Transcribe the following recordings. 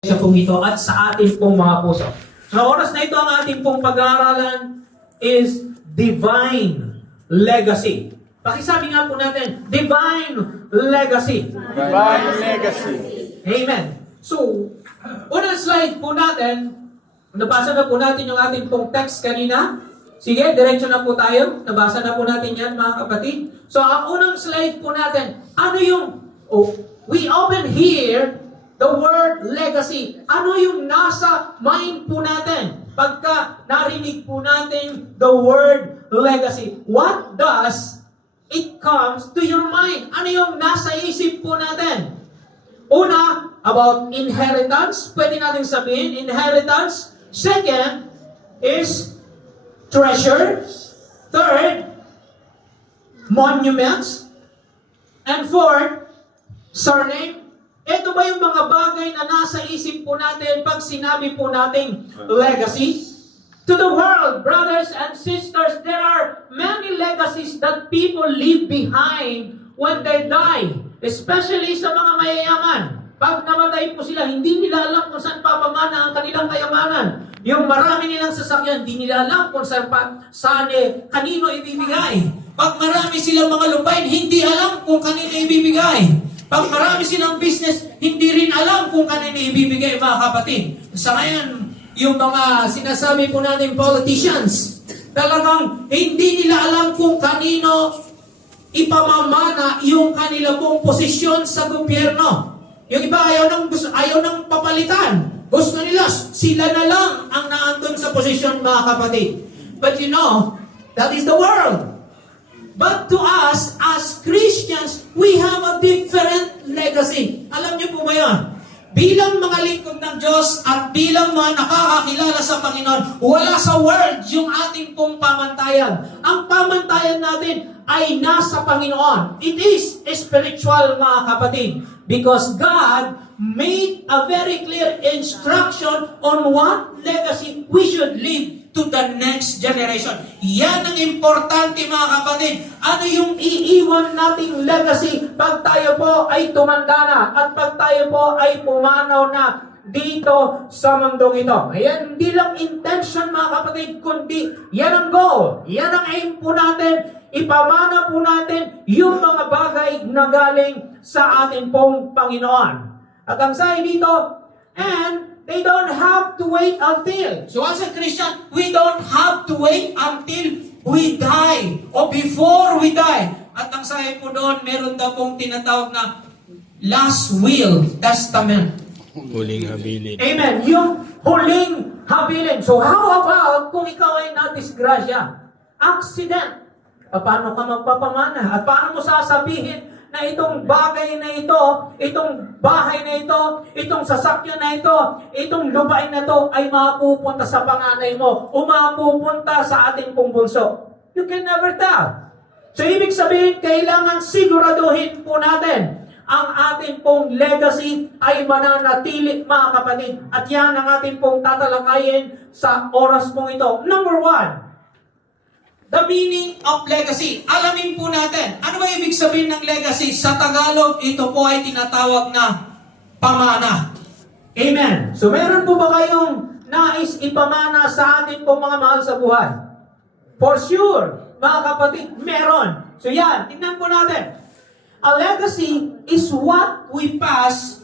siya pong ito at sa ating pong mga puso. Sa oras na ito, ang ating pong pag-aaralan is Divine Legacy. Pakisabi nga po natin, Divine Legacy. Divine legacy. Amen. So, unang slide po natin, nabasa na po natin yung ating pong text kanina. Sige, diretso na po tayo. Nabasa na po natin yan, mga kapatid. So, ang unang slide po natin, ano yung, we open here the word legacy. Ano yung nasa mind po natin pagka narinig po natin the word legacy? What does it comes to your mind? Ano yung nasa isip po natin? Una, about inheritance. Pwede natin sabihin, inheritance. Second is treasure. Third, monuments. And fourth, surname. Ito ba yung mga bagay na nasa isip po natin pag sinabi po nating legacy? To the world, brothers and sisters, there are many legacies that people leave behind when they die. Especially sa mga mayayaman. Pag namatay po sila, hindi nila alam kung saan papamana ang kanilang kayamanan. Yung marami nilang sasakyan, hindi nila alam kung saan kanino ibibigay. Pag marami silang mga lupain, hindi alam kung kanino ibibigay. Pag marami silang business, hindi rin alam kung kanino ibibigay, mga kapatid. Sa ngayon, yung mga sinasabi po natin politicians, talagang hindi nila alam kung kanino ipamamana yung kanila pong posisyon sa gobyerno. Yung iba ayaw ng papalitan. Gusto nila, sila na lang ang naandun sa posisyon, mga kapatid. But you know, that is the world. But to us, as Christians, we have a different legacy. Alam niyo po ba yun? Bilang mga lingkod ng Diyos at bilang mga nakakakilala sa Panginoon, wala sa world yung ating pong pamantayan. Ang pamantayan natin ay nasa Panginoon. It is spiritual, mga kapatid. Because God made a very clear instruction on what legacy we should leave to the next generation. Yan ang importante, mga kapatid. Ano yung iiwan nating legacy pag tayo po ay tumanda na at pag tayo po ay pumanaw na dito sa mundong ito. Ayan, hindi lang intention, mga kapatid, kundi yan ang goal. Yan ang aim po natin. Ipamana po natin yung mga bagay na galing sa ating pong Panginoon. At ang sabi dito, and they don't have to wait until. So as a Christian, we don't have to wait until we die or before we die. At ang sabi po doon, meron daw pong tinatawag na last will, testament. Huling habilin. Amen. Yung huling habilin. So how about kung ikaw ay nadisgrasya? Accident. Paano ka magpapamana? At paano mo sasabihin na itong bagay na ito, itong bahay na ito, itong sasakyan na ito, itong lupain na ito ay mapupunta sa panganay mo o mapupunta sa ating pong bunso? You can never tell. So ibig sabihin, kailangan siguraduhin po natin ang ating pong legacy ay mananatili, mga kapatid. At yan ang ating pong tatalakayin sa oras pong ito. Number one, the meaning of legacy. Alamin po natin, ano ba ibig sabihin ng legacy? Sa Tagalog, ito po ay tinatawag na pamana. Amen. So meron po ba kayong nais ipamana sa ating pong mga mahal sa buhay? For sure, mga kapatid, meron. So yan, tingnan po natin. A legacy is what we pass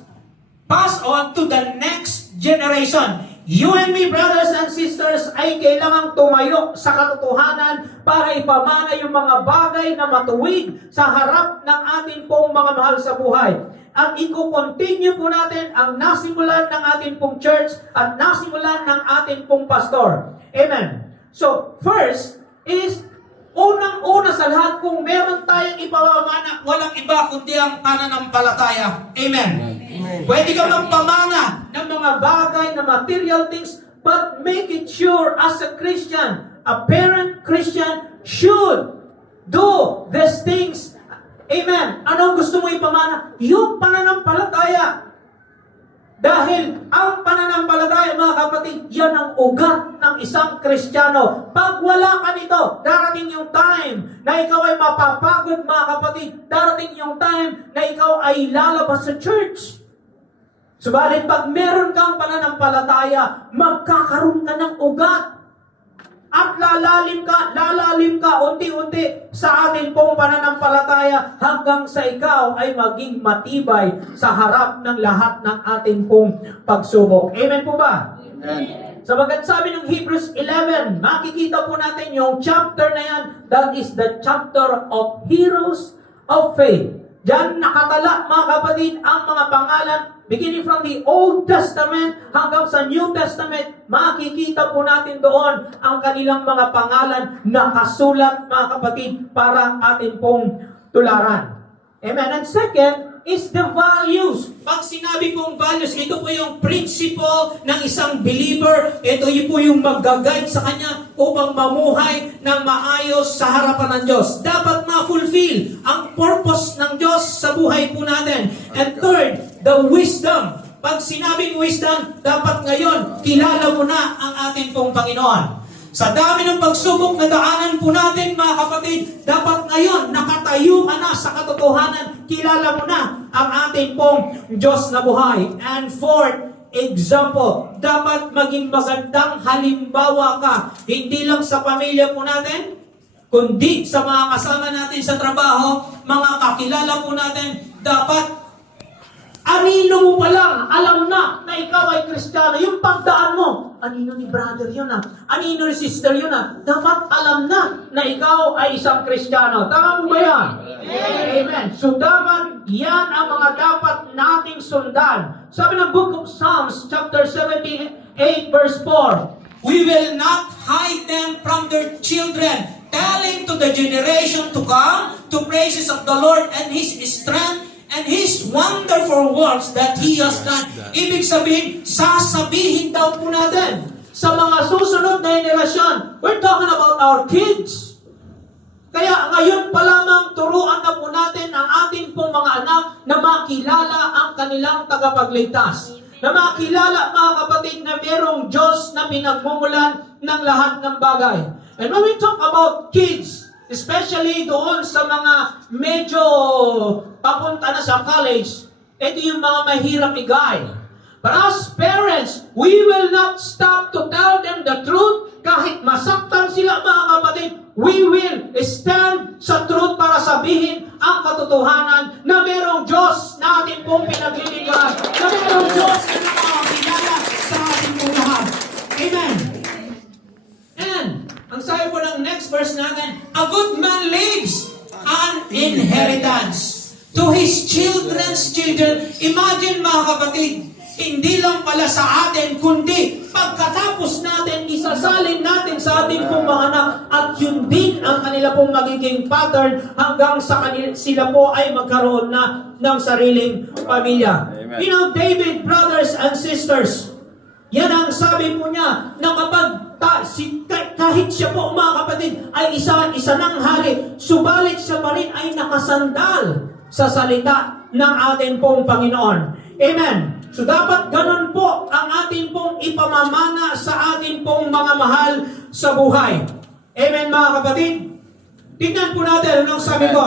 on to the next generation. You and me, brothers and sisters, ay kailangang tumayo sa katotohanan para ipamana yung mga bagay na matuwid sa harap ng ating pong mga mahal sa buhay. At i-continue po natin ang nasimulan ng ating pong church at nasimulan ng ating pong pastor. Amen. So, first is, unang-una sa lahat, kung meron tayong ipamamana, walang iba kundi ang pananampalataya. Amen. Pwede ka magpamana ng mga bagay na material things, but make it sure as a Christian, a parent Christian should do these things. Amen. Anong gusto mo ipamana? Yung pananampalataya. Dahil ang pananampalataya, mga kapatid, yan ang ugat ng isang Kristiyano. Pag wala ka nito, darating yung time na ikaw ay mapapagod, mga kapatid. Darating yung time na ikaw ay lalabas sa church. Subalit pag meron kang pananampalataya, magkakaroon ka ng ugat. At lalalim ka unti-unti sa atin pong pananampalataya hanggang sa ikaw ay maging matibay sa harap ng lahat ng ating pong pagsubok. Amen po ba? Amen. Sabagat sabi ng Hebrews 11, makikita po natin yung chapter na yan, that is the chapter of heroes of faith. Diyan nakatala, mga kapatid, ang mga pangalan, beginning from the Old Testament hanggang sa New Testament, makikita po natin doon ang kanilang mga pangalan na kasulat, mga kapatid, para atin pong tularan. Amen. And second is the values. Pag sinabi pong values, ito po yung principle ng isang believer. Ito yun po yung mag-guide sa kanya upang mamuhay ng maayos sa harapan ng Diyos. Dapat ma-fulfill ang purpose ng Diyos sa buhay po natin. And third, the wisdom. Pag sinabing wisdom, dapat ngayon, kilala mo na ang ating pong Panginoon. Sa dami ng pagsubok na daanan po natin, mga kapatid, dapat ngayon, nakatayo ka na sa katotohanan, kilala mo na ang ating pong Diyos na buhay. And fourth, example, dapat maging magandang halimbawa ka, hindi lang sa pamilya po natin, kundi sa mga kasama natin sa trabaho, mga kakilala po natin, dapat anino mo pa lang, alam na ikaw ay Kristiyano. Yung pagdaan mo, anino ni brother yun anino ni sister yun dapat alam na ikaw ay isang Kristiyano. Tama mo ba yan? Amen. So dapat yan ang mga dapat nating sundan. Sabi ng Book of Psalms, chapter 78, verse 4, we will not hide them from their children, telling to the generation to come to praises of the Lord and His strength and His wonderful works that He has done. Ibig sabihin, sasabihin daw po natin sa mga susunod na henerasyon. We're talking about our kids. Kaya ngayon pa lamang turuan na po natin ang ating pong mga anak na makilala ang kanilang tagapagligtas. Na makilala, mga kapatid, na merong Diyos na pinagmumulan ng lahat ng bagay. And when we talk about kids, especially doon sa mga medyo papunta na sa college, ito yung mga mahirap i-guide. But as parents, we will not stop to tell them the truth. Kahit masaktan sila, mga kapatid, we will stand sa truth para sabihin ang katotohanan na merong Diyos na ating pong pinaglilingkuran, na merong Diyos na nakakilala sa ating pong lahat. Amen. And ang sabi po ng next verse natin, a good man leaves an inheritance to his children's children. Imagine, mga kapatid, hindi lang pala sa atin, kundi pagkatapos natin, isasalin natin sa ating pong mga anak, at yun din ang kanila pong magiging pattern hanggang sa kanila, sila po ay magkaroon na ng sariling pamilya. Amen. You know, David, brothers and sisters, yan ang sabi po niya, na kapag kahit siya po, mga kapatid, ay isa ng hari, subalit siya pa rin ay nakasandal sa salita ng ating pong Panginoon. Amen. So dapat ganun po ang ating pong ipamamana sa ating pong mga mahal sa buhay. Amen, mga kapatid? Tingnan po natin anong sabi ko.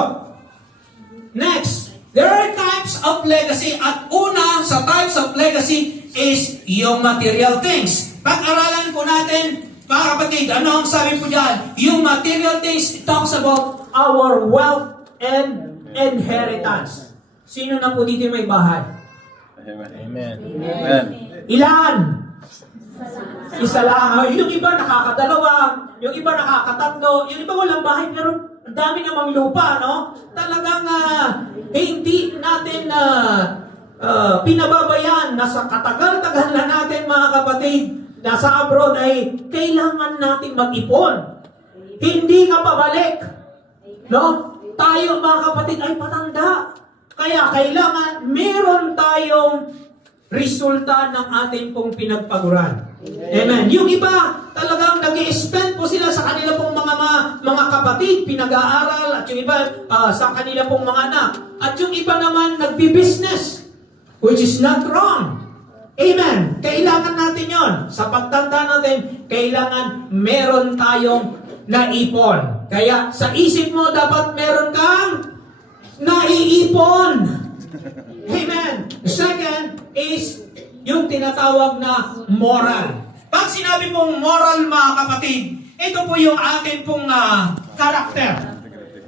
Next, there are types of legacy. At una sa types of legacy is yung material things. Pag-aralan po natin, mga kapatid, ano ang sabi po dyan? Yung material things, it talks about our wealth and inheritance. Sino na po dito may bahay? Amen. Amen. Ilan? Isa lang. Yung iba nakakadalawa, yung iba nakakatatlo, yung iba walang bahay, pero ang dami namang lupa, no? Talagang hindi natin pinababayaan na sa katagal-tagal na natin, mga kapatid, nasa abroad ay kailangan natin mag-ipon. Hindi ka pabalik. No? Tayo, mga kapatid, ay patanda. Kaya kailangan meron tayong resulta ng ating pong pinagpaguran. Amen. Yung iba, talagang nag-i-spend po sila sa kanila pong mga kapatid, pinag-aaral, at yung iba sa kanila pong mga anak. At yung iba naman, nagbi-business, which is not wrong. Amen. Kailangan natin yon. Sa pagtanda natin, kailangan meron tayong naipon. Kaya sa isip mo, dapat meron kang naiipon. Amen. Second is tinatawag na moral. Pag sinabi pong moral, mga kapatid, ito po yung ating pong karakter.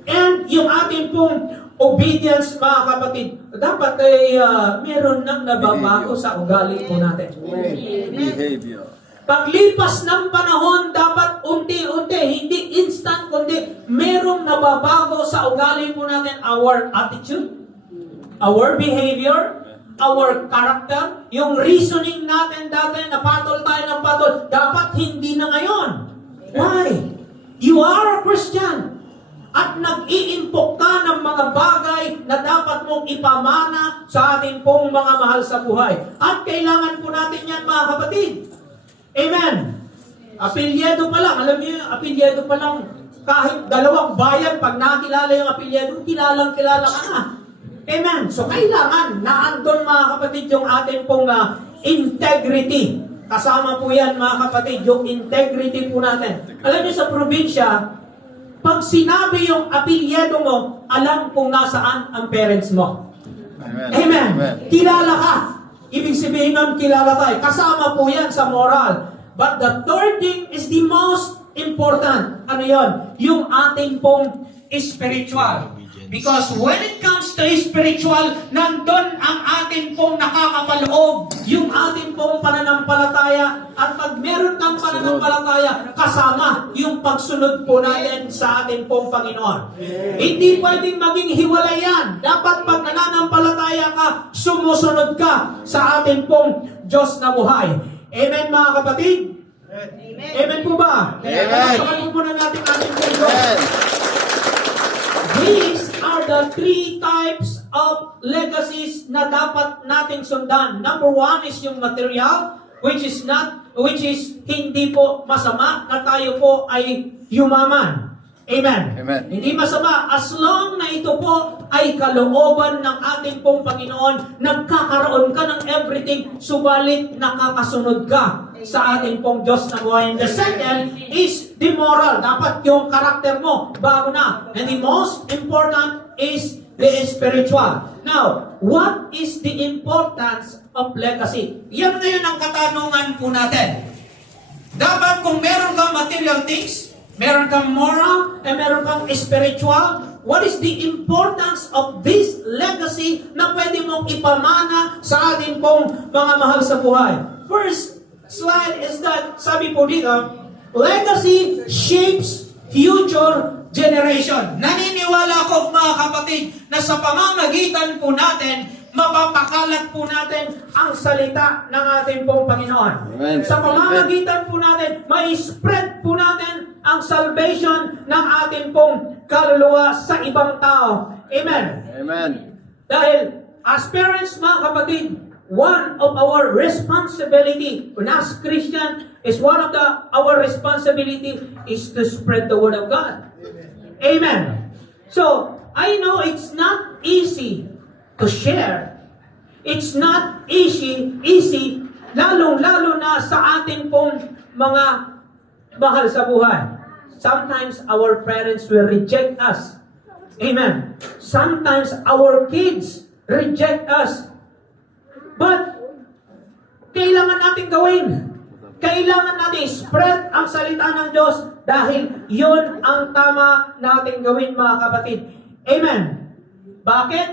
And yung ating pong obedience, mga kapatid, dapat ay meron nang nababago sa ugali po natin. Behavior. Paglipas ng panahon, dapat unti-unti, hindi instant, kundi merong nababago sa ugali po natin. Our attitude, our behavior, our character, yung reasoning natin dati, napatol tayo ng patol, dapat hindi na ngayon. Why? You are a Christian. At nag-iimpok ka ng mga bagay na dapat mong ipamana sa ating pong mga mahal sa buhay. At kailangan po natin yan, mga kapatid. Amen. Apelyedo pa lang, alam niyo yung apelyedo pa lang, kahit dalawang bayan, pag nakilala yung apelyedo, kilala ka na. Amen. So kailangan na andon, mga kapatid, yung ating pong integrity. Kasama po yan, mga kapatid, yung integrity po natin. Alam niyo sa probinsya, pag sinabi yung apelyedo mo, alam kung nasaan ang parents mo. Amen. Amen. Amen. Kilala ka. Ibig sabihin nun, kilala tayo. Kasama po yan sa moral. But the third thing is the most important. Ano yun? Yung ating pong spiritual. Because when it comes to spiritual, nandun ang ating pong nakakapaloob, yung ating pong pananampalataya. At pag meron kang pananampalataya, kasama yung pagsunod po natin sa ating pong Panginoon. Hindi pwedeng maging hiwalay yan. Dapat pag nananampalataya ka, sumusunod ka sa ating pong Diyos na buhay. Amen, mga kapatid? Amen. Amen po ba? Amen. Pagkasakan po muna natin ating pong Diyos. Amen. These are the three types of legacies na dapat nating sundan. Number one is yung material, which is hindi po masama na tayo po ay yumaman. Amen. Amen. Hindi masama as long na ito po ay kalooban ng ating pong Panginoon, nagkakaroon ka ng everything, subalit nakakasunod ka sa ating pong Diyos na buhay. And the second is the moral. Dapat yung karakter mo bago na. And the most important is the spiritual. Now, what is the importance of legacy? Yan ngayon ang katanungan po natin. Dapat kung meron kang material things, meron kang moral, and meron kang spiritual, what is the importance of this legacy na pwede mong ipamana sa ating pong mga mahal sa buhay? First slide is that, sabi po dito, legacy shapes future generation. Naniniwala ko, mga kapatid, na sa pamamagitan po natin, mapapakalat po natin ang salita ng ating pong Panginoon. Amen. Sa pamamagitan po natin, may spread po natin ang salvation ng ating pong kaluluwa sa ibang tao. Amen. Amen. Dahil, as parents, mga kapatid, one of our responsibility, as Christian, is one of our responsibility is to spread the word of God. Amen. So, I know it's not easy to share. It's not easy, lalong-lalo na sa ating pong mga mahal sa buhay. Sometimes our parents will reject us. Amen. Sometimes our kids reject us. But, kailangan natin gawin. Kailangan natin spread ang salita ng Diyos dahil yun ang tama natin gawin, mga kapatid. Amen. Bakit?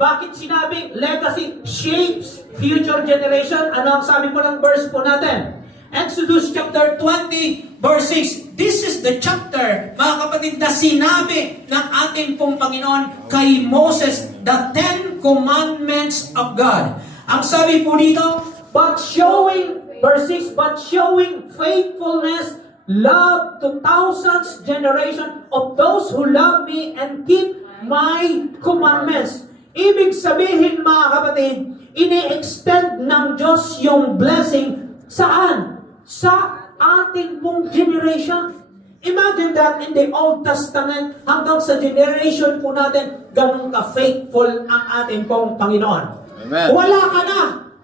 Bakit sinabing legacy shapes future generation? Ano ang sabi po ng verse po natin? Exodus chapter 20, verse 6. This is the chapter, mga kapatid, na sinabi ng ating pong Panginoon kay Moses, the 10 Commandments of God. Ang sabi po dito, verse 6, but showing faithfulness, love to thousands generation of those who love me and keep my commandments. Ibig sabihin, mga kapatid, ini-extend ng Diyos yung blessing saan? Sa ating pong generation. Imagine that in the Old Testament, hanggang sa generation po natin, ganun ka-faithful ang ating pong Panginoon. Amen. Wala ka na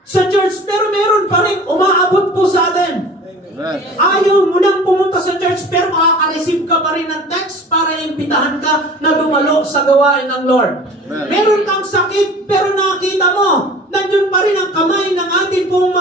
sa church, pero meron pa rin umaabot po sa atin. Amen. Ayaw mo nang pumunta sa church, pero makaka-receive ka pa rin ng text para imbitahan ka na dumalo sa gawain ng Lord. Amen. Meron kang sakit, pero nakita mo, nandiyon pa rin ang kamay ng ating pong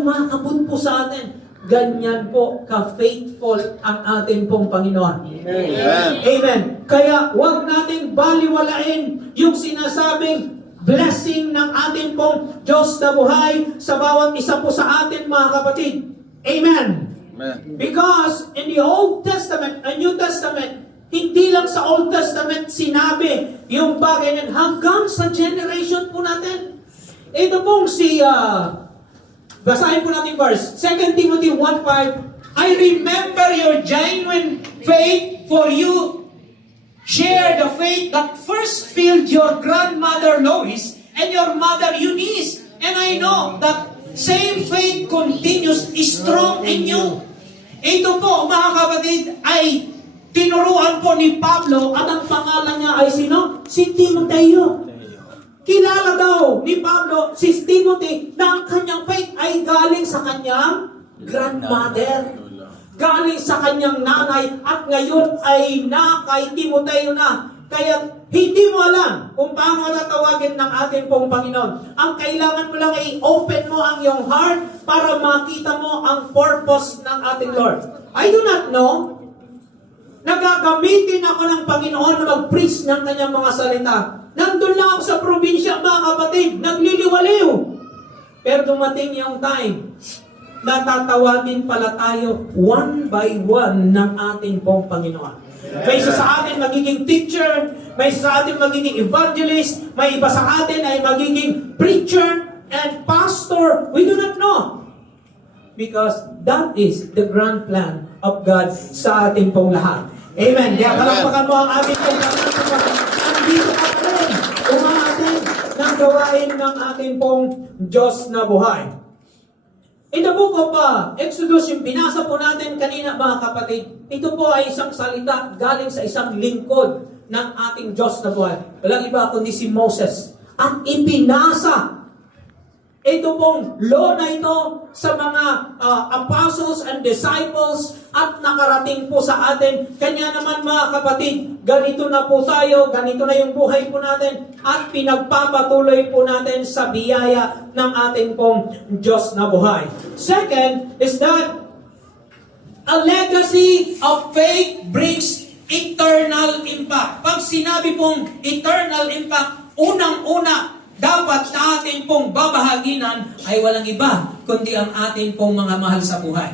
umaabot po sa atin. Ganyan po ka-faithful ang ating pong Panginoon. Amen. Amen. Kaya huwag nating baliwalain yung sinasabing blessing ng ating pong Diyos na buhay sa bawat isa po sa atin, mga kapatid. Amen. Amen. Because in the Old Testament and New Testament, hindi lang sa Old Testament sinabi yung bagay na hanggang sa generation po natin. Ito pong basahin po natin verse, 2 Timothy 1:5, I remember your genuine faith, for you share the faith that first filled your grandmother Lois and your mother Eunice. And I know that same faith continues strong in you. Ito po, mga kapatid, ay tinuruan po ni Pablo at ang pangalan niya ay sino? Si Timoteo. Kilala daw ni Pablo si Timothy na ang kanyang faith ay galing sa kanyang grandmother. Galing sa kanyang nanay at ngayon ay na kay Timoteo na. Kaya hindi mo alam kung paano tatawagin ng ating pong Panginoon. Ang kailangan mo lang ay open mo ang iyong heart para makita mo ang purpose ng ating Lord. I do not know, nagagamitin ako ng Panginoon na mag-preach ng kanyang mga salita. Nandun lang ako sa probinsya, mga kapatid, nagliliwaliw. Pero dumating yung time, natatawagin pala tayo one by one ng ating pong Panginoon. May isa sa atin magiging teacher, may isa sa atin magiging evangelist, may iba sa atin ay magiging preacher and pastor. We do not know. Because that is the grand plan of God sa ating pong lahat. Amen. Kaya palakpakan mo ang ating pong Panginoon. Andito ka pa rin, umatin ng gawain ng ating pong Diyos na buhay. In the book of Exodus, yung binasa po natin kanina, mga kapatid, ito po ay isang salita galing sa isang lingkod ng ating Diyos na buhay. Walang iba kundi si Moses. Ang ipinasa ito pong law na ito sa mga apostles and disciples at nakarating po sa atin. Kanya naman, mga kapatid, ganito na po tayo, ganito na yung buhay po natin at pinagpapatuloy po natin sa biyaya ng ating pong Diyos na buhay. Second is that a legacy of faith brings eternal impact. Pag sinabi pong eternal impact, unang-una, dapat na atin pong babahaginan ay walang iba, kundi ang atin pong mga mahal sa buhay.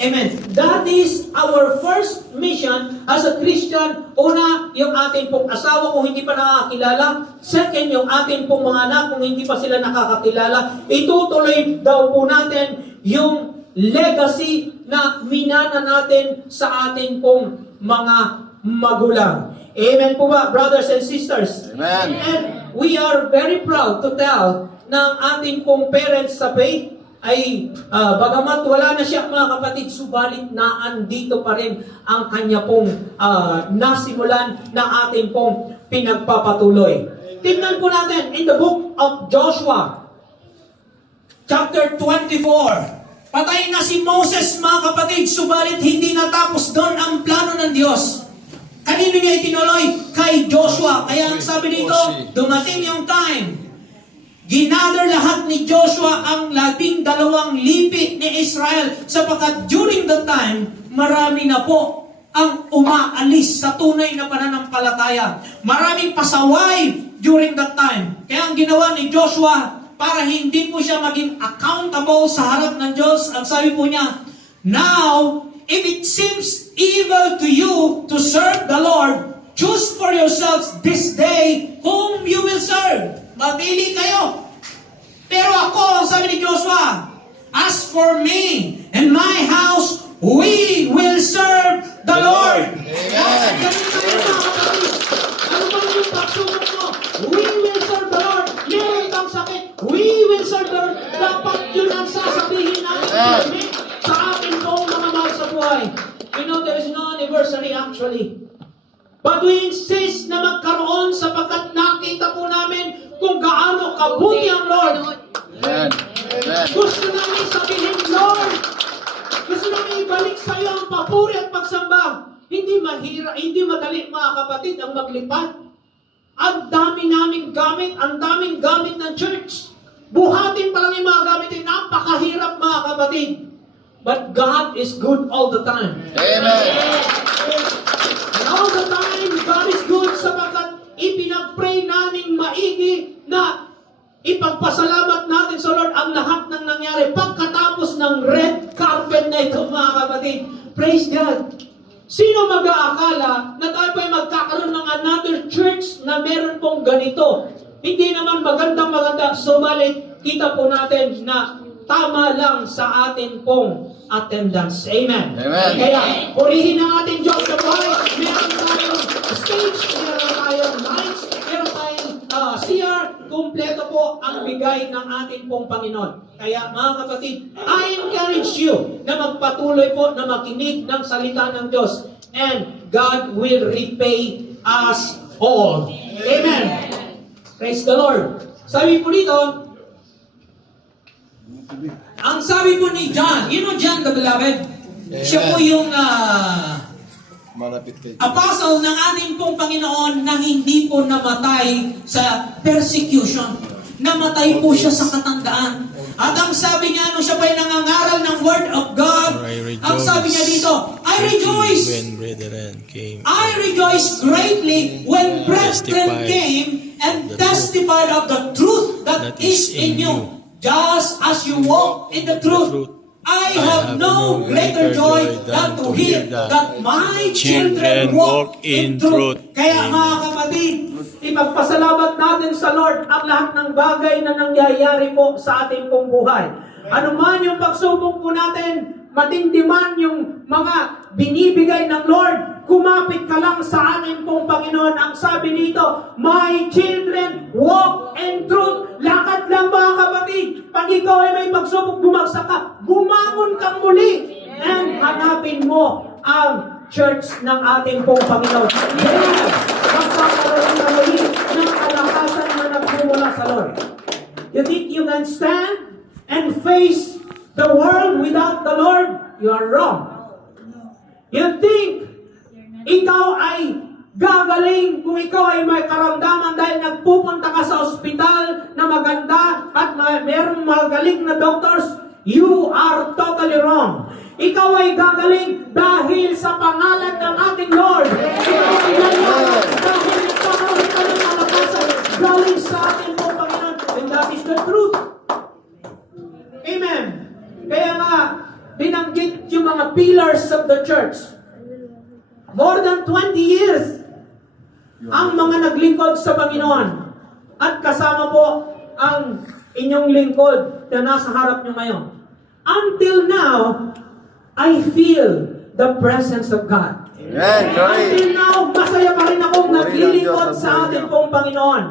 Amen. That is our first mission as a Christian. Una, yung atin pong asawa kung hindi pa nakakilala. Second, yung atin pong mga anak kung hindi pa sila nakakakilala. Itutuloy daw po natin yung legacy na minana natin sa atin pong mga magulang. Amen po ba, brothers and sisters? Amen. And we are very proud to tell na ang ating pong parents sa faith ay bagamat wala na siya, mga kapatid, subalit na andito pa rin ang kanya pong nasimulan na ating pong pinagpapatuloy. Tingnan po natin in the book of Joshua, chapter 24. Patay na si Moses, mga kapatid, subalit hindi natapos doon ang plano ng Diyos. Kanino niya itinuloy? Kay Joshua. Kaya ang sabi dito, dumating yung time, ginather lahat ni Joshua ang 12 lipi ni Israel sapagkat during the time, marami na po ang umaalis sa tunay na pananampalataya. Maraming pasaway during that time. Kaya ang ginawa ni Joshua, para hindi po siya maging accountable sa harap ng Diyos, ang sabi po niya, now, if it seems evil to you to serve the Lord, choose for yourselves this day whom you will serve. Mapili kayo. Pero ako, sabi ni Joshua, as for me and my house, we will serve the Lord. Amen. Ano ba yung pagsubok mo? We will serve the Lord. Meron kang sakit. We will serve the Lord. Dapat yun ang sasabihin natin sa akin pong mga mahal sa buhay. You know, there is no anniversary actually. But we insist na magkaroon sapagkat nakita po namin kung gaano kabuti ang Lord. Amen. Amen. Gusto namin sabihin, Lord, gusto namin ibalik sa iyo ang papuri at pagsamba. Hindi madali, mga kapatid, ang maglipat. Ang dami naming gamit, ang daming gamit ng church. Buhatin pa lang yung mga gamitin. Napakahirap mga kapatid. But God is good all the time. Amen. And all the time, God is good sapagkat ipinag-pray namin maigi na ipagpasalamat natin sa Lord ang lahat ng nangyari. Pagkatapos ng red carpet na ito, mga kapatid, praise God. Sino mag-aakala na tayo pa magkakaroon ng another church na meron pong ganito? Hindi naman magandang-maganda, subalit kita po natin na tama lang sa atin pong attendance. Amen. Amen. Kaya, purihin ang ating Diyos na buhay. Meron tayong stage, meron tayong lights, meron tayong CR, kumpleto po ang bigay ng ating pong Panginoon. Kaya mga kapatid, I encourage you na magpatuloy po na makinig ng salita ng Diyos. And God will repay us all. Amen. Praise the Lord. Sabi po dito, ang sabi po ni John, you know John the Beloved? Siya po yung Malapit kay apostle ng ating pong Panginoon na hindi po namatay sa persecution. Namatay po siya sa katandaan. At ang sabi niya, siya pa nangangaral ng Word of God, ang sabi niya dito, I rejoice. when brethren came. I rejoice greatly when brethren came and testified of the truth that is in you. Just as you walk in the truth, I have no greater joy than to hear that my children walk in truth. Kaya mga kapatid, ipagpasalamat natin sa Lord ang lahat ng bagay na nangyayari po sa ating pong buhay. Ano man yung pagsubok po natin, matindi man yung mga binibigay ng Lord, kumapit ka lang sa ating pong Panginoon. Ang sabi dito, my children walk in truth. Lakad lang mga kapatid. Pag ikaw ay may pagsubok, bumagsak ka, bumangon kang muli and hanapin mo ang church ng ating pong Panginoon. Yes! Magkakaroon na muli ng kalakasan na nagmumula sa Lord. You think you can stand and face the world without the Lord? You are wrong. You think ikaw ay gagaling kung ikaw ay may karamdaman dahil nagpupunta ka sa ospital na maganda at mayroong magaling na doctors? You are totally wrong. Ikaw ay gagaling dahil sa pangalan ng ating Lord. Ikaw ay gagaling dahil nagkakaroon ka ng malakasan galing sa ating pong Panginoon. And that is the truth. Amen. Kaya nga, binanggit yung mga pillars of the church. More than 20 years ang mga naglingkod sa Panginoon. At kasama po ang inyong lingkod na nasa harap nyo ngayon. Until now, I feel the presence of God. Amen. Until now, masaya pa rin akong naglilingkod sa ating pong Panginoon.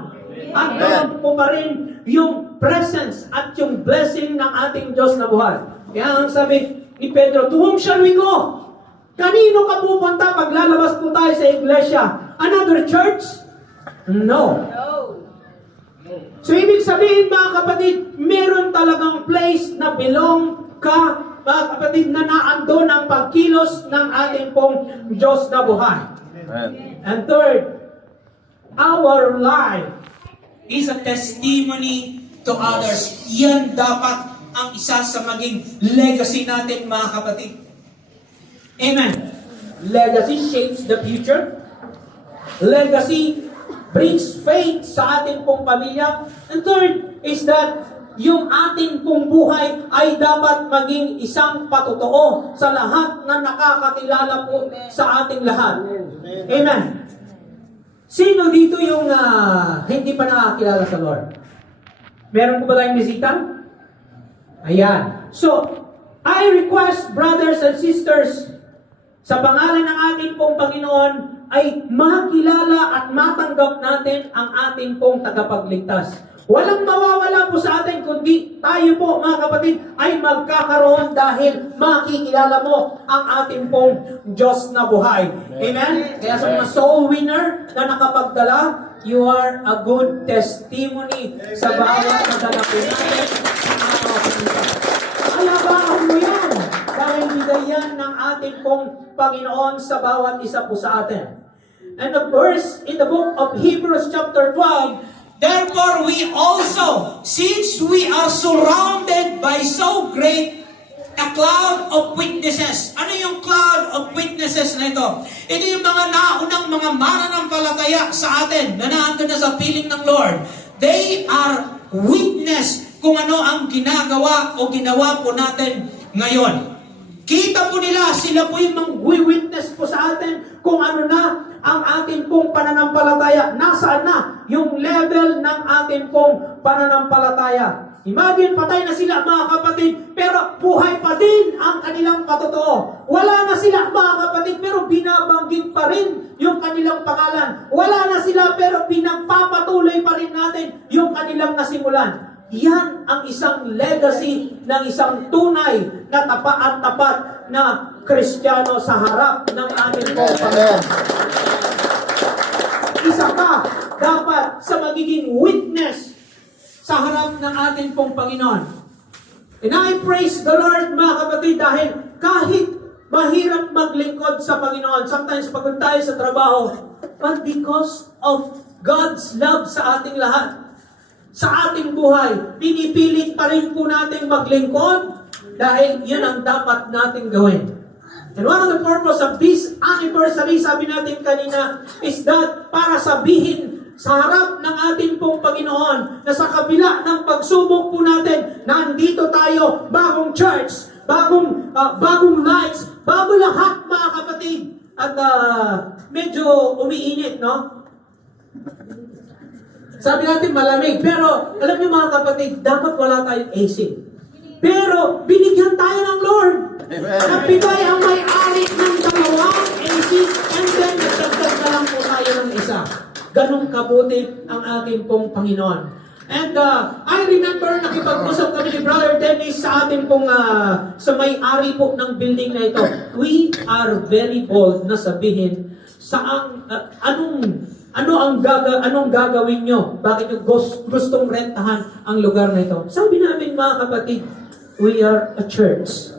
At naman po pa rin yung presence at yung blessing ng ating Diyos na buhay. Kaya ang sabi ni Pedro, to whom shall we go? Kanino ka pupunta pag lalabas po tayo sa iglesia? Another church? No. So ibig sabihin mga kapatid, meron talagang place na belong ka, mga kapatid, na naandun ang pagkilos ng ating pong Diyos na buhay. Amen. And third, our life is a testimony to others. Yan dapat ang isa sa maging legacy natin mga kapatid. Amen. Legacy shapes the future. Legacy brings faith sa ating pong pamilya. And third is that yung ating pong buhay ay dapat maging isang patotoo sa lahat na nakakakilala po sa ating lahat. Amen. Sino dito yung hindi pa nakakilala sa Lord? Meron po ba tayong bisita? Ayan. So, I request brothers and sisters, sa pangalan ng ating pong Panginoon, ay makilala at matanggap natin ang ating pong tagapagligtas. Walang mawawala po sa atin, kundi tayo po, mga kapatid, ay magkakaroon dahil makikilala mo ang ating pong Diyos na buhay. Amen? Kaya sa mga soul winner na nakapagdala, you are a good testimony sa bawat nadala po natin. Alabahan mo yan dahil bigayan ng ating pong Panginoon sa bawat isa po sa atin. And of course, in the book of Hebrews chapter 12, Therefore, we also, since we are surrounded by so great a cloud of witnesses. Ano yung cloud of witnesses na ito? Ito yung mga naunang mga mananampalataya sa atin na naandun na sa piling ng Lord. They are witness kung ano ang ginagawa o ginawa po natin ngayon. Kita po nila, sila po yung mag-witness po sa atin kung ano na ang atin pong pananampalataya. Nasaan na yung level ng atin pong pananampalataya. Imagine, patay na sila mga kapatid, pero buhay pa din ang kanilang patotoo. Wala na sila mga kapatid, pero binabanggit pa rin yung kanilang pangalan. Wala na sila, pero pinagpapatuloy pa rin natin yung kanilang nasimulan. Yan ang isang legacy ng isang tunay na tapat na Kristiyano sa harap ng ating pong Panginoon. Isa ka dapat sa magiging witness sa harap ng ating pong Panginoon. And I praise the Lord mga kapatid dahil kahit mahirap maglingkod sa Panginoon, sometimes pagod tayo sa trabaho, but because of God's love sa ating lahat, sa ating buhay, pinipilit pa rin po natin maglingkod dahil yun ang dapat natin gawin. And one of the purpose of this anniversary, sabi natin kanina, is that para sabihin sa harap ng ating pong Panginoon na sa kabila ng pagsubok po natin, nandito tayo, bagong church, bagong lights, bago lahat mga kapatid. At medyo umiinit, no? Sabi natin malamig, pero alam niyo mga kapatid, dapat wala tayong AC. Pero binigyan tayo ng Lord. Nagbigay ang may-ari ng dalawang AC and then nagdagdag na lang po tayo ng isa. Ganong kabuti ang ating pong Panginoon. And I remember nakipag-usap kami ni Brother Dennis sa ating pong sa may-ari po ng building na ito. We are very bold na sabihin saang anong gagawin nyo? Bakit nyo gustong rentahan ang lugar na ito? Sabi namin mga kapatid, we are a church.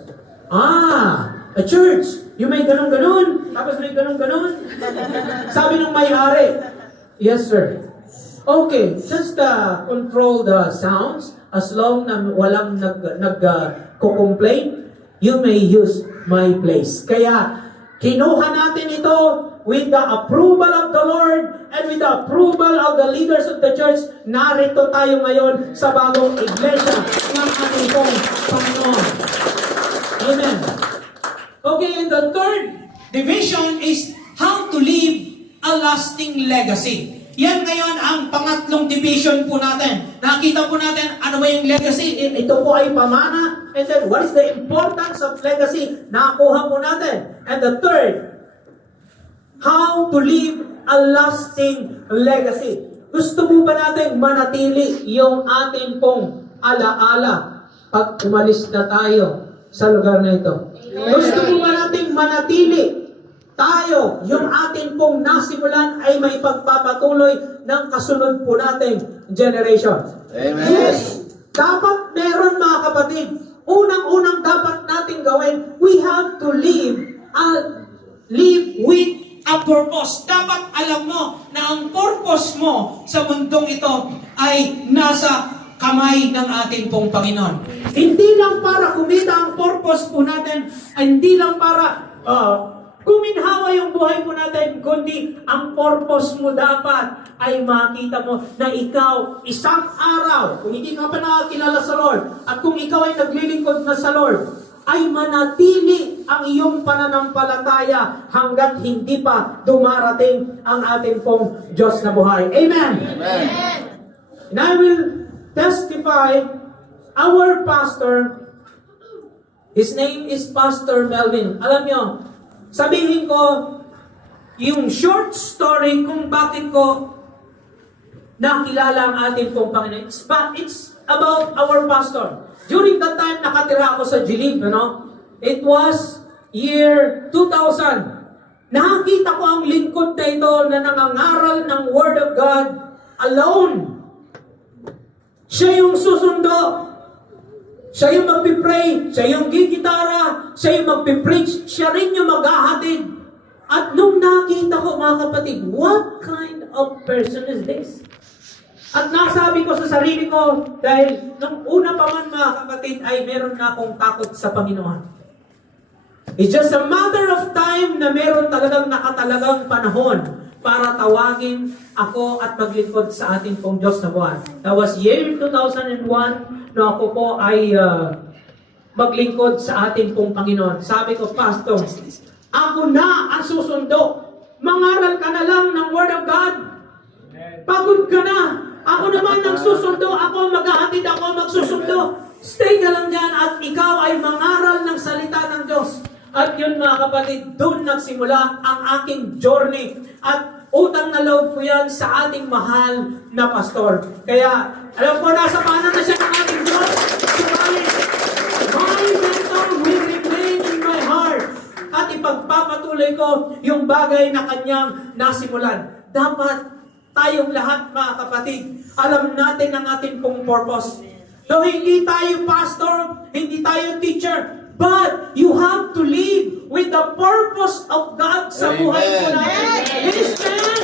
A church. Yung may ganun-ganun, tapos may ganun-ganun. Sabi ng may-ari, yes sir. Okay, just control the sounds as long na walang nag-complain, you may use my place. Kaya, kinuha natin ito with the approval of the Lord and with the approval of the leaders of the church. Narito tayo ngayon sa bagong iglesia ng ating pong Panginoon. Amen. Okay, and the third division is how to leave a lasting legacy. Yan ngayon ang pangatlong division po natin. Nakita po natin ano ba yung legacy. Ito po ay pamana. And then what is the importance of legacy? Nakakuha po natin. And the third, how to leave a lasting legacy. Gusto mo ba natin manatili yung ating pong alaala pag umalis na tayo sa lugar na ito? Gusto mo ba natin manatili tayo, yung ating pong nasimulan ay may pagpapatuloy ng kasunod po nating generation? Amen. Yes! Dapat meron mga kapatid. Unang-unang dapat natin gawin, we have to live with a purpose. Dapat alam mo na ang purpose mo sa mundong ito ay nasa kamay ng ating pong Panginoon. Hindi lang para kumita ang purpose po natin, hindi lang para kuminhawa yung buhay po natin, kundi ang purpose mo dapat ay makita mo na ikaw isang araw, kung hindi ka pa nakakilala sa Lord, at kung ikaw ay naglilingkod na sa Lord, ay manatili ang iyong pananampalataya hanggat hindi pa dumarating ang ating pong Diyos na buhay. Amen! Amen. And I will testify, our pastor, his name is Pastor Melvin. Alam nyo, sabihin ko, yung short story kung bakit ko nakilala ang ating pong Panginoon. It's about our pastor. During that time, nakatira ako sa Jilib, It was year 2000. Nakakita ko ang lingkod na ito na nangangaral ng Word of God alone. Siya yung susundo. Siya yung magpipray, siya yung gigitara, siya yung magpipreach, siya rin yung maghahatid. At nung nakita ko mga kapatid, what kind of person is this? At nasabi ko sa sarili ko, dahil nung una pa man mga kapatid, ay meron na akong takot sa Panginoon. It's just a matter of time na meron talagang nakatalagang panahon para tawagin ako at maglingkod sa ating pong Diyos na buwan. That was year 2001 na ako po ay maglingkod sa ating pong Panginoon. Sabi ko, Pastor, ako na ang susundo. Mangaral ka na lang ng Word of God. Pagod ka na. Ako naman ang susundo. Ako maghahatid, ako magsusundo. Stay ka lang dyan at ikaw ay mangaral ng salita ng Diyos. At yun mga kapatid, doon nagsimula ang aking journey. At utang na loob ko yan sa ating mahal na pastor. Kaya, alam ko, nasa panan na siya ng ating Diyos. Subalit, my mentor will remain in my heart. At ipagpapatuloy ko yung bagay na kanyang nasimulan. Dapat tayong lahat mga kapatid, alam natin ang ating pong purpose. So, hindi tayo pastor, hindi tayo teacher, but you have to live with the purpose of God sa buhay po natin. This man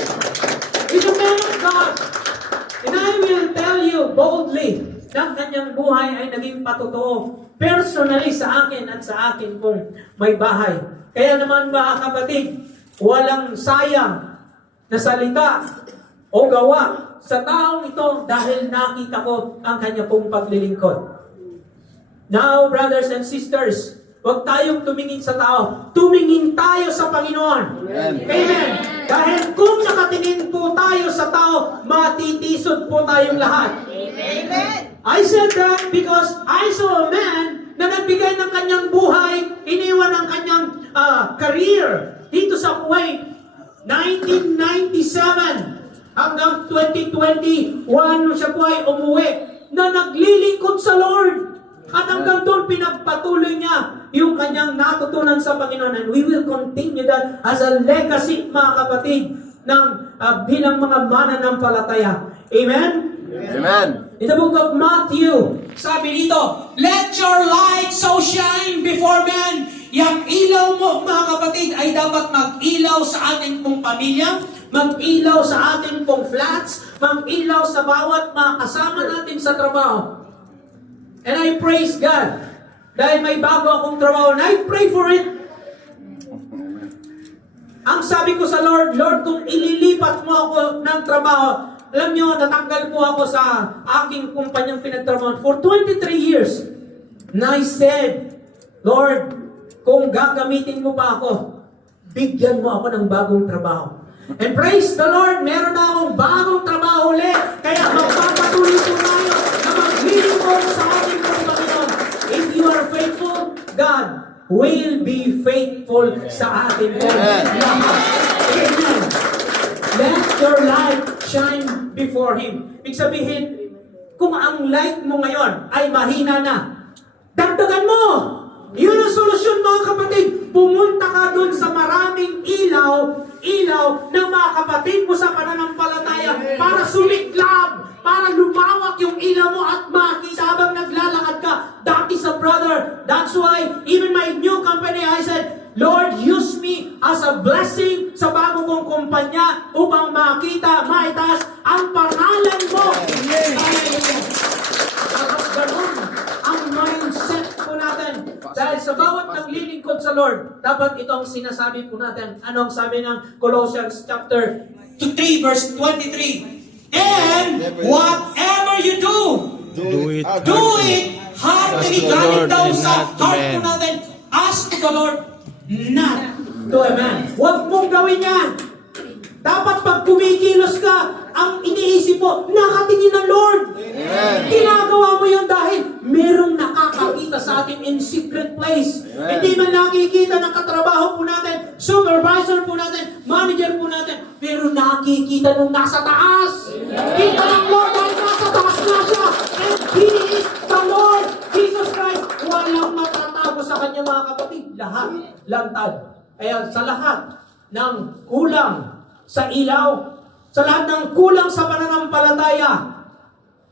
is a man of God. And I will tell you boldly na kanyang buhay ay naging patotoo personally sa akin at sa akin pong may bahay. Kaya naman mga kapatid, walang sayang na salita o gawa sa taong ito dahil nakita ko ang kanya pong paglilingkod. Now, brothers and sisters, huwag tayong tumingin sa tao. Tumingin tayo sa Panginoon. Amen. Amen. Dahil kung nakatingin po tayo sa tao, matitisod po tayong lahat. Amen. I said that because I saw a man na nagbigay ng kanyang buhay, iniwan ang kanyang career dito sa Kuwait, 1997 hanggang 2021 siya po ay umuwi na naglilingkod sa Lord. At hanggang doon pinagpatuloy niya yung kanyang natutunan sa Panginoon. And we will continue that as a legacy, mga kapatid, ng bilang mga mananampalataya. Amen? Amen. In the book of Matthew, sabi dito, let your light so shine before men. Yang ilaw mo, mga kapatid, ay dapat mag-ilaw sa ating pong pamilya, mag-ilaw sa ating pong flats, mag-ilaw sa bawat mga kasama natin sa trabaho. And I praise God dahil may bago akong trabaho and I pray for it. Ang sabi ko sa Lord, Lord, kung ililipat mo ako ng trabaho, alam nyo, natanggal po ako sa aking kumpanyang pinagtrabaho for 23 years. And I said, Lord, kung gagamitin mo pa ako, bigyan mo ako ng bagong trabaho. And praise the Lord, meron na akong bagong trabaho ulit. Kaya magpapatuloy po tayo na maglilingkod sa ating Panginoon. If you are faithful, God will be faithful sa ating lahat. Amen. Let your light shine before Him. Ibig sabihin, kung ang light mo ngayon ay mahina na, dagdagan mo! Yun ang solusyon mga kapatid. Pumunta ka dun sa maraming ilaw ng mga kapatid mo sa pananampalataya para sumiklab, para lumawak yung ilaw mo at makita habang naglalakad ka. That is a brother. That's why even my new company, I said, Lord, use me as a blessing sa bago kong kumpanya upang makita, maitaas ang pangalan mo. At ganun ang mindset po natin. Dahil sa bawat naglilingkod sa Lord, dapat ito ang sinasabi po natin. Ano ang sabi ng Colossians chapter 3 verse 23? And whatever you do, Do it. heartily, Trust the Lord galing daw and sa not to heart po man. natin. Ask the Lord, not to a man. Huwag mong gawin yan. Dapat pag kumikilos ka, ang iniisip mo, nakatingin ng Lord. Amen. Ginagawa mo yun dahil merong nakakakita sa atin in secret place. Amen. Hindi man nakikita ng katrabaho po natin, supervisor po natin, manager po natin, pero nakikita nung nasa taas. Kita ng Lord dahil nasa taas na siya. And He is the Lord Jesus Christ. Walang matatago sa Kanya mga kapatid. Lahat lantad. Kaya sa lahat ng kulang sa ilaw, sa lahat ng kulang sa pananampalataya,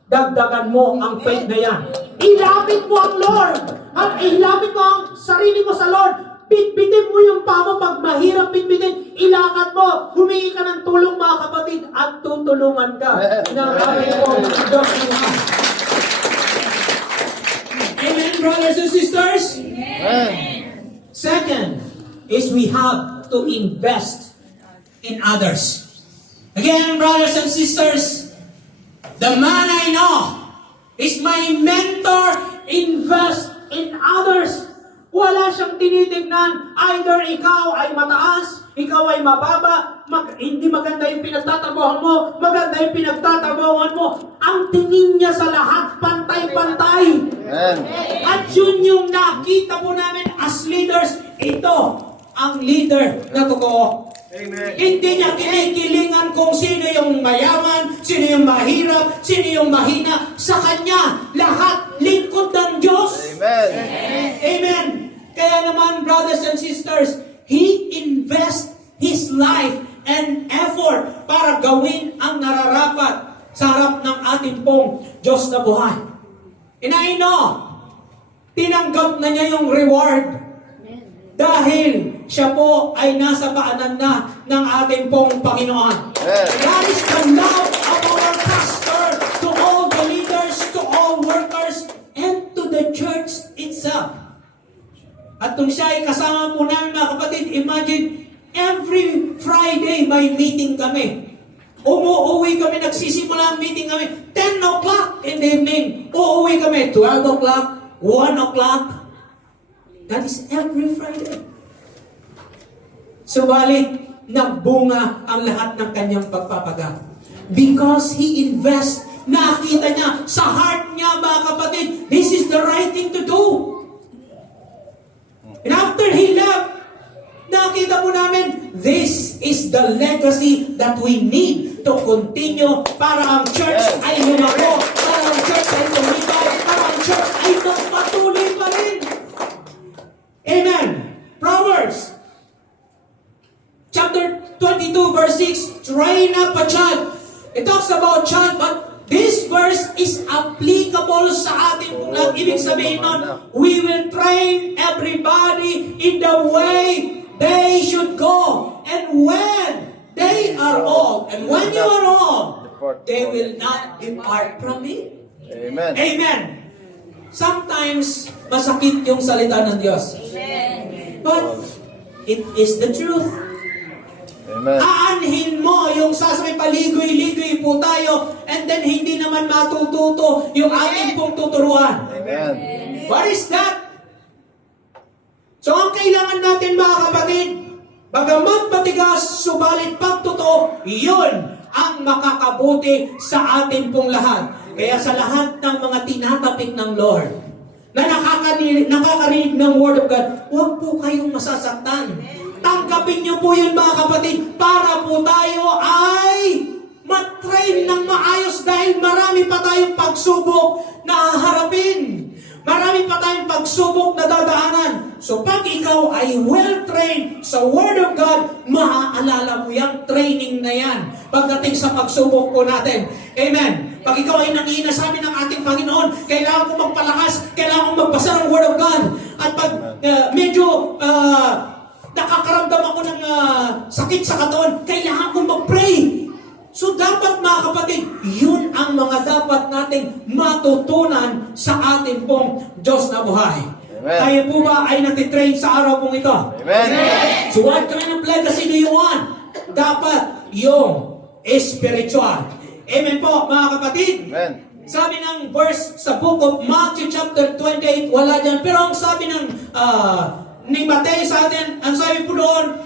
dagdagan mo ang faith na yan. Ilapit mo ang Lord. At ilapit mo ang sarili mo sa Lord. Bitbitin mo yung paa mo pag mahirap bitbitin. Ilakad mo. Humingi ka ng tulong mga kapatid at tutulungan ka ng ating pong Diyos. Amen, brothers and sisters? Second is we have to invest in others. Again, brothers and sisters, the man I know is my mentor. Invest in others. Wala siyang tinitignan. Either ikaw ay mataas, ikaw ay mababa, hindi maganda yung pinagtatrabaho mo, maganda yung pinagtatrabahoan mo. Ang tingin niya sa lahat, pantay-pantay. Amen. At yun yung nakita po namin as leaders. Ito ang leader na totoo. Amen. Hindi niya kinikilingan kung sino yung mayaman, sino yung mahirap, sino yung mahina. Sa kanya, lahat lingkod ng Diyos. Amen. Amen. Kaya naman, brothers and sisters, He invests His life and effort para gawin ang nararapat sa harap ng ating pong Diyos na buhay. And I know, tinanggap na niya yung reward dahil siya po ay nasa paanan na ng ating pong Panginoon. That is the love of our pastor to all the leaders, to all workers, and to the church itself. At kung siya ay kasama po namin mga kapatid, imagine, every Friday may meeting kami. Umuuwi kami, nagsisimula ang meeting kami, 10 o'clock in the evening. Uuwi kami, 12 o'clock, 1 o'clock. That is every Friday. Subalit, nagbunga ang lahat ng kanyang pagpapagal. Because he invests, nakita niya sa heart niya mga kapatid, this is the right thing to do. And after he left, nakita po namin, this is the legacy that we need to continue para ang church ay lumago, para ang church ay tumibay, para ang church ay magpatuloy pa rin. Amen. Proverbs chapter 22 verse 6, train up a child. It talks about child, but this verse is applicable sa atin kung lang. Ibig sabihin nun, we will train everybody in the way they should go. And when they are old, and when you are old, they will not depart from me. Amen. Amen. Sometimes, masakit yung salita ng Diyos. But, it is the truth. Amen. Aanhin mo yung sasabi paligoy-ligoy po tayo and then hindi naman matututo yung ating pong tuturuan. Amen. What is that? So ang kailangan natin mga kapatid, bagamat matigas, subalit pagtotoo, yun ang makakabuti sa atin pong lahat. Kaya sa lahat ng mga tinatapik ng Lord, na nakakarinig ng Word of God, huwag po kayong masasaktan. Tanggapin niyo po yun mga kapatid para po tayo ay matrain ng maayos dahil marami pa tayong pagsubok na haharapin. Marami pa tayong pagsubok na dadaanan. So pag ikaw ay well-trained sa Word of God, maaalala mo yung training na yan pagdating sa pagsubok po natin. Amen. Pag ikaw ay nangihina sa amin ng ating Panginoon, kailangan ko magpalakas, kailangan ko magbasa ng Word of God. At pag medyo nakakaramdam ako ng sakit sa katawan, kailangan kong mag-pray. So dapat mga kapatid, yun ang mga dapat nating matutunan sa ating pong Diyos na buhay. Amen. Tayo po ba ay natitrain sa araw pong ito? Amen. So what kind of legacy do you want? Dapat yung spiritual. Amen po mga kapatid. Amen. Sabi ng verse sa book of Matthew chapter 28, wala dyan. Pero ang sabi ng ni Mateo sa atin, ang sabi po doon,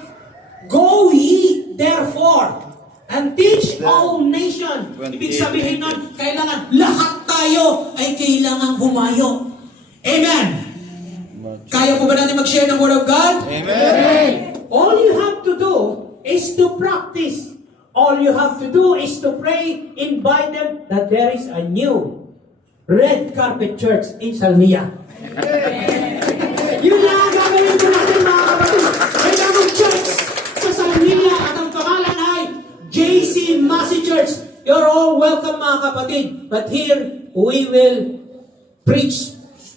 go ye therefore and teach all nations. Ibig sabihin nun, kailangan lahat tayo ay kailangan humayo. Amen. Kaya po ba natin mag-share ng Word of God? Amen. All you have to do is to practice. All you have to do is to pray, invite them that there is a new red carpet church in Salmia. Yun lang ang gagawin po natin mga kapatid. May bagong church sa Salmia at ang pangalan ay JC Massey Church. You're all welcome mga kapatid. But here, we will preach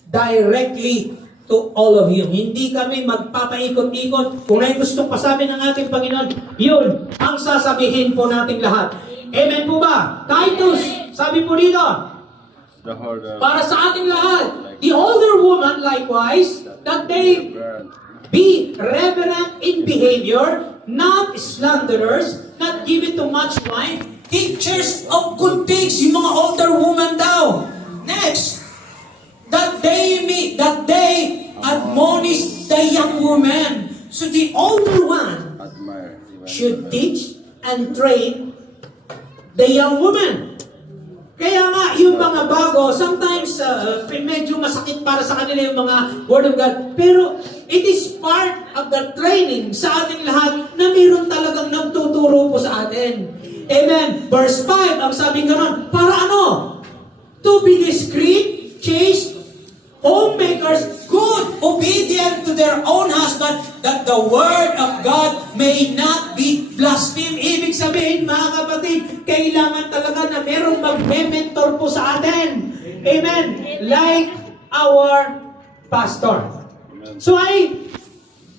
directly to all of you. Hindi kami magpapaikot-ikot. Kung may gustong pasabi ng ating Panginoon, yun ang sasabihin po nating lahat. Amen po ba? Titus, sabi po dito, The order. para sa ating lahat, the older woman likewise, that they be reverent in behavior, not slanderers, not given to much wine, teachers of good things, yung mga older woman daw. Next, that they admonish the young woman. So the older one Admire. should teach and train the young woman. Kaya nga, yung mga bago, sometimes medyo masakit para sa kanila yung mga Word of God. Pero it is part of the training sa ating lahat na mayroon talagang nagtuturo po sa atin. Amen. Verse 5, ang sabi ganon, para ano? To be discreet, chaste, homemakers, good, obedient to their own husband, that the word of God may not be blasphemed. Ibig sabihin, mga kapatid, kailangan talaga na merong magme-mentor po sa atin. Amen. Like our pastor. So I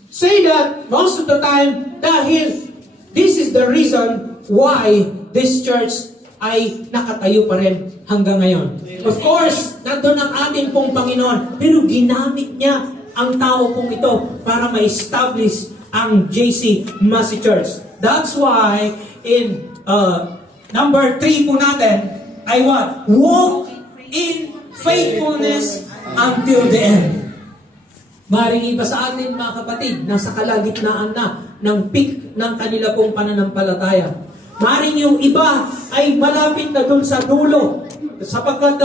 say that most of the time dahil this is the reason why this church ay nakatayo pa rin hanggang ngayon. Of course, nandun ang ating pong Panginoon, pero ginamit niya ang tao pong ito para ma-establish ang JC Mercy Church. That's why in number 3 po natin ay what? Walk in faithfulness until the end. Maring iba sa atin mga kapatid, nasa kalagitnaan na ng peak ng kanila pong pananampalataya. Maring yung iba ay malapit na dun sa dulo sapagkat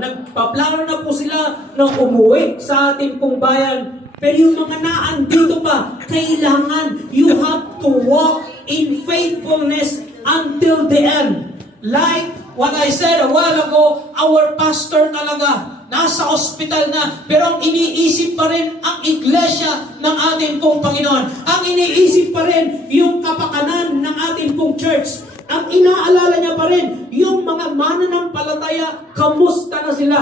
nagpaplano na po sila na umuwi sa ating pong bayan. Pero yung mga naandito pa, kailangan you have to walk in faithfulness until the end. Like what I said a while ago, our pastor talaga nasa ospital na, pero ang iniisip pa rin ang iglesia ng ating pong Panginoon. Ang iniisip pa rin yung kapakanan ng ating pong church. Ang inaalala niya pa rin yung mga mananampalataya, kamusta na sila.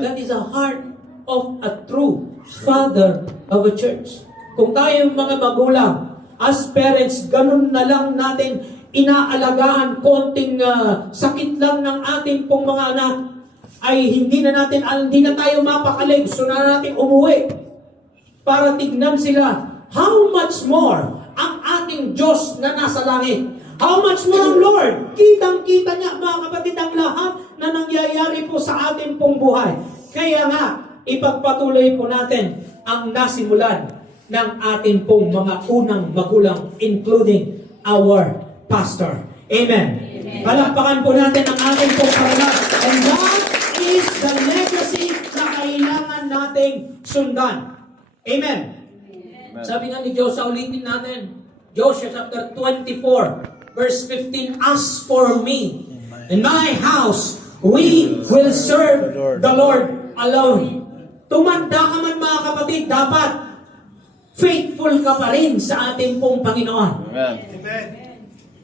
That is a heart of a true father of a church. Kung tayo mga magulang, as parents, ganun na lang natin inaalagaan, konting sakit lang ng ating pong mga anak, ay hindi na tayo mapakali, gusto na natin umuwi para tignan sila. How much more ang ating Diyos na nasa langit? How much more ang Lord? Kitang-kita niya, mga kapatid, ang lahat na nangyayari po sa ating pong buhay. Kaya nga, ipagpatuloy po natin ang nasimulan ng ating pong mga unang magulang, including our pastor. Amen. Palakpakan po natin ang ating pong paralan. And that is the legacy na kailangan nating sundan. Amen. Sabi nga ni Joshua, ulitin natin. Joshua chapter 24, verse 15, as for me and my house, we will serve the Lord alone. Tumanda ka man mga kapatid, dapat faithful ka pa rin sa ating pong Panginoon. Amen.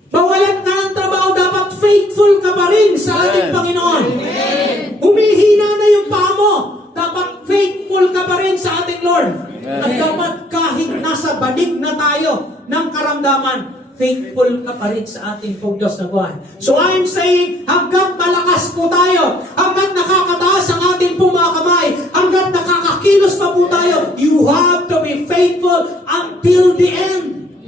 Bawalan ka ng trabaho, dapat faithful ka pa rin sa ating Panginoon. Humihina na yung paa mo, dapat faithful ka pa rin sa ating Lord. At dapat kahit nasa banig na tayo ng karamdaman, faithful ka pa rin sa ating pong Diyos na buhay. So I'm saying, hanggat malakas po tayo, hanggat nakakataas ang ating pong mga kamay, hanggat nakakakilos pa po tayo, you have to be faithful until the end.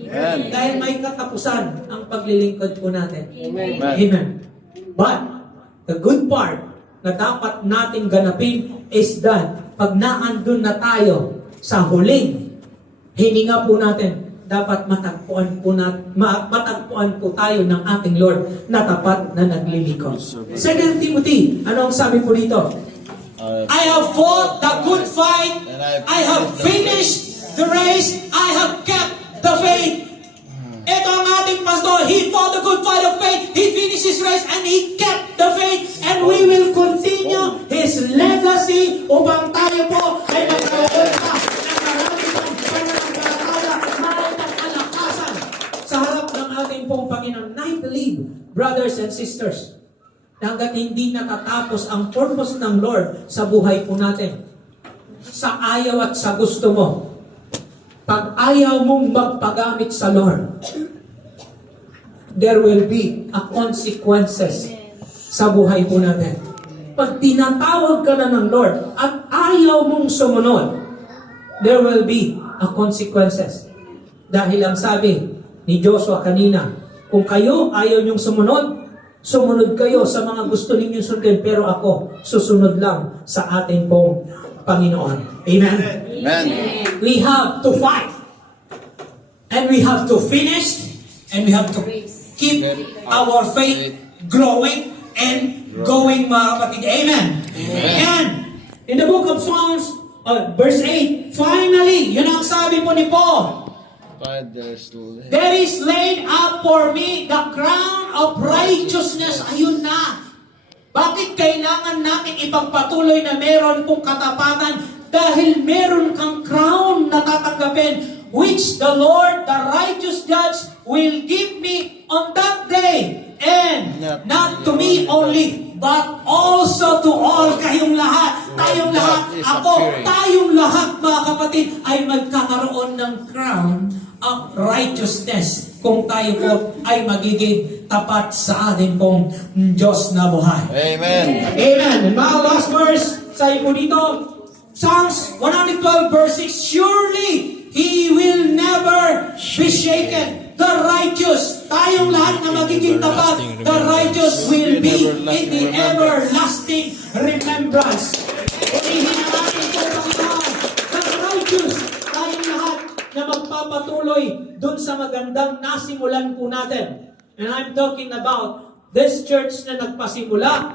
Amen. Dahil may katapusan ang paglilingkod po natin. Amen. Amen. But, the good part na dapat nating ganapin is that pag naandun na tayo sa huling hininga po natin, dapat matagpuan po tayo ng ating Lord na tapat na naglilingkod. 2 Timothy, ano ang sabi po dito? I have fought the good fight, I have finished the race, I have kept the faith. Ito ang ating pastor. He fought the good fight of faith. He finished his race and he kept the faith. And we will continue his legacy upang tayo po ay magkaroon pa ng maraming pananampalataya, maraming kalakasan sa harap ng ating pong Panginoon. I believe, brothers and sisters, hanggat hindi natatapos ang purpose ng Lord sa buhay po natin, sa ayaw at sa gusto mo. Pag ayaw mong magpagamit sa Lord, there will be a consequences sa buhay po natin. Pag tinatawag ka na ng Lord at ayaw mong sumunod, there will be a consequences. Dahil ang sabi ni Joshua kanina, kung kayo ayaw niyong sumunod kayo sa mga gusto ninyong sundin, pero ako, susunod lang sa ating pong Panginoon. Amen? Amen. We have to fight. And we have to finish. And we have to keep our faith growing and going, mga kapatid. Amen? And in the book of Psalms, verse 8, finally, yun ang sabi po ni Paul, there is laid up for me the crown of righteousness. Ayun na. Bakit kailangan natin ipagpatuloy na meron pong katapatan? Dahil meron kang crown na tatanggapin, which the Lord, the righteous judge, will give me on that day. And not to me only, but also to all, kayong lahat, tayong lahat, ako, tayong lahat, mga kapatid, ay magkakaroon ng crown of righteousness kung tayo po ay magiging tapat sa ating pong Diyos na buhay. Amen. Amen. And mga last verse, sabi po dito, Psalms 112 verse 6, surely He will never be shaken. The righteous, tayong lahat na magiging tapat, the righteous will be in the everlasting remembrance. Purihin ang ating Panginoon, the righteous, tayong lahat na magpapatuloy dun sa magandang nasimulan po natin. And I'm talking about this church na nagpasimula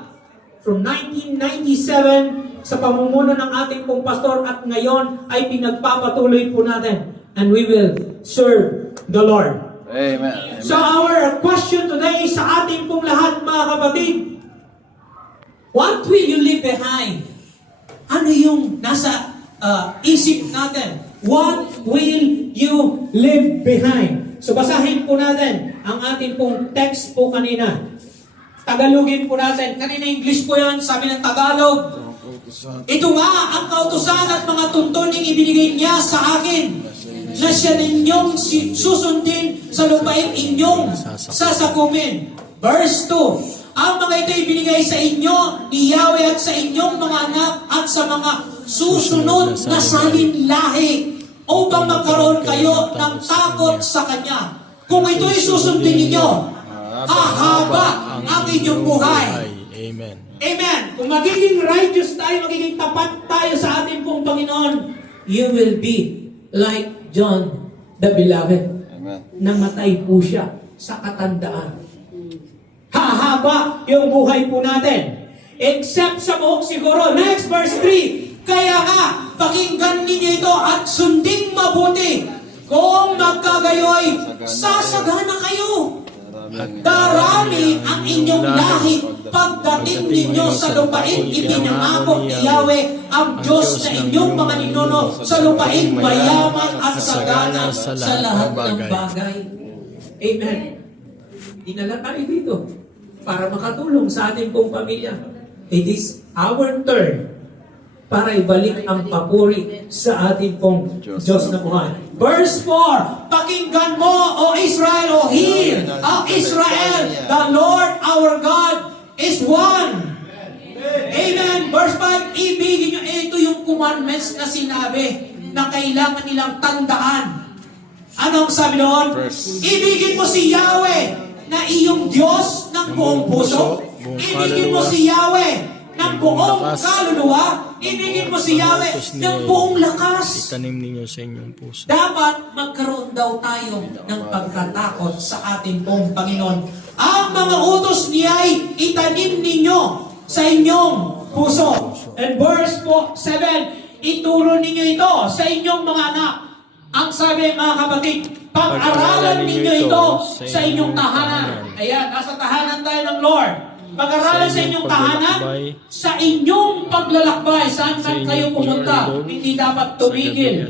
from 1997 sa pamumuno ng ating pong pastor at ngayon ay pinagpapatuloy po natin. And we will serve the Lord. Amen. So our question today sa ating pong lahat, mga kapatid, what will you leave behind? Ano yung nasa isip natin? What will you leave behind? So basahin po natin ang ating pong text po kanina. Tagalogin po natin. Kanina English po yan, sabi ng Tagalog. Ito nga ang kautusan at mga tuntuning ibinigay niya sa akin, na siya ninyong susundin sa lupain inyong sasakumin. Verse 2, ang mga ito ibinigay sa inyo ni Yahweh at sa inyong mga anak at sa mga susunod na salinlahi upang magkaroon kayo ng takot sa Kanya. Kung ito'y susundin ninyo, hahaba ang inyong buhay. Amen. Amen. Kung magiging righteous tayo, magiging tapat tayo sa ating pong Panginoon, you will be like John the Beloved. Amen. Namatay po siya sa katandaan. Hahaba yung buhay po natin. Except sa buhok siguro. Next, verse 3. Kaya nga, pakinggan ninyo ito at sunding mabuti. Kung magkagayoy, sasagana kayo. Darami ang inyong lahi pagdating ninyo sa lupain ipinangako ni Yahweh ang Diyos na inyong mga ninuno sa lupain mayaman at sagana sa lahat ng bagay. Amen. Dinala tayo dito para makatulong sa ating pong pamilya. It is our turn para ibalik ang papuri sa ating pong Diyos na buhay. Verse 4, pakinggan mo, O Israel, O hear, O Israel, the Lord our God is one. Amen. Verse 5, ibigin nyo, ito yung commandments na sinabi na kailangan nilang tandaan. Anong sabi doon? Ibigin mo si Yahweh na iyong Diyos ng buong puso. Ibigin mo si Yahweh ng buong kaluluwa. Ibigin mo si Yahweh ng buong lakas. Itanim ninyo sa inyong puso. Dapat magkaroon daw tayo ng pagkatakot sa ating pong Panginoon. Ang mga utos niya ay itanim ninyo sa inyong puso. And verse 7, ituro ninyo ito sa inyong mga anak. Ang sabi, mga kapatid, pag-aralan ninyo ito sa inyong tahanan. Ayan, nasa tahanan tayo ng Lord. Pag-aralan sa inyong tahanan, sa inyong paglalakbay, saan man kayo pumunta, hindi dapat tumigil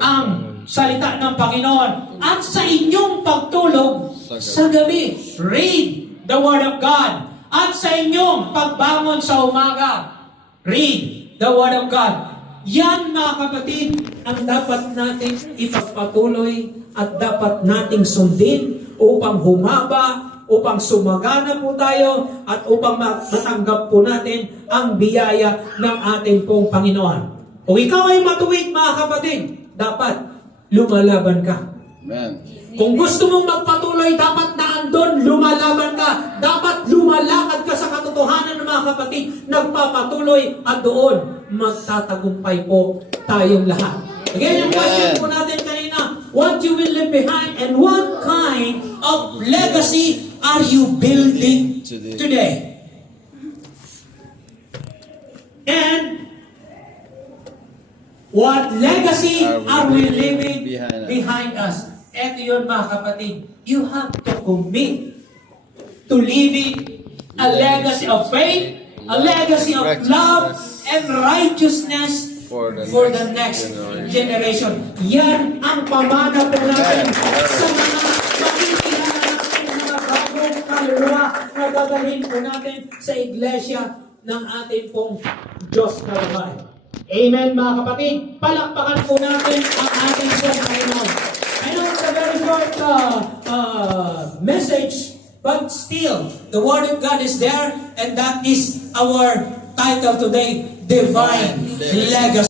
ang salita ng Panginoon. At sa inyong pagtulog sa gabi, read the Word of God. At sa inyong pagbangon sa umaga, read the Word of God. Yan mga kapatid, ang dapat natin ipagpatuloy at dapat nating sundin upang humaba, upang sumagana po tayo at upang matanggap po natin ang biyaya ng ating pong Panginoon. Kung ikaw ay matuwid mga kapatid, dapat lumalaban ka. Amen. Kung gusto mong magpatuloy, dapat naandun, lumalaban ka. Dapat lumalakad ka sa katotohanan ng mga kapatid, nagpapatuloy at doon magtatagumpay po tayong lahat. Again, yung question po natin kanina, what you will leave behind and what kind of legacy are you building today? And what legacy are we leaving behind us? Eto yun mga kapatid, you have to commit to living a legacy of faith, a legacy of love, and righteousness for the next generation. Yan ang pamana po natin sa mga makikilala natin mga bagong kaluluwa na dadalhin po natin sa iglesia ng ating pong Diyos na buhay. Amen mga kapatid. Palakpakan po natin ang ating pong Panginoon. I know it's a very short message, but still, the Word of God is there, and that is our title today, Divine Legacy.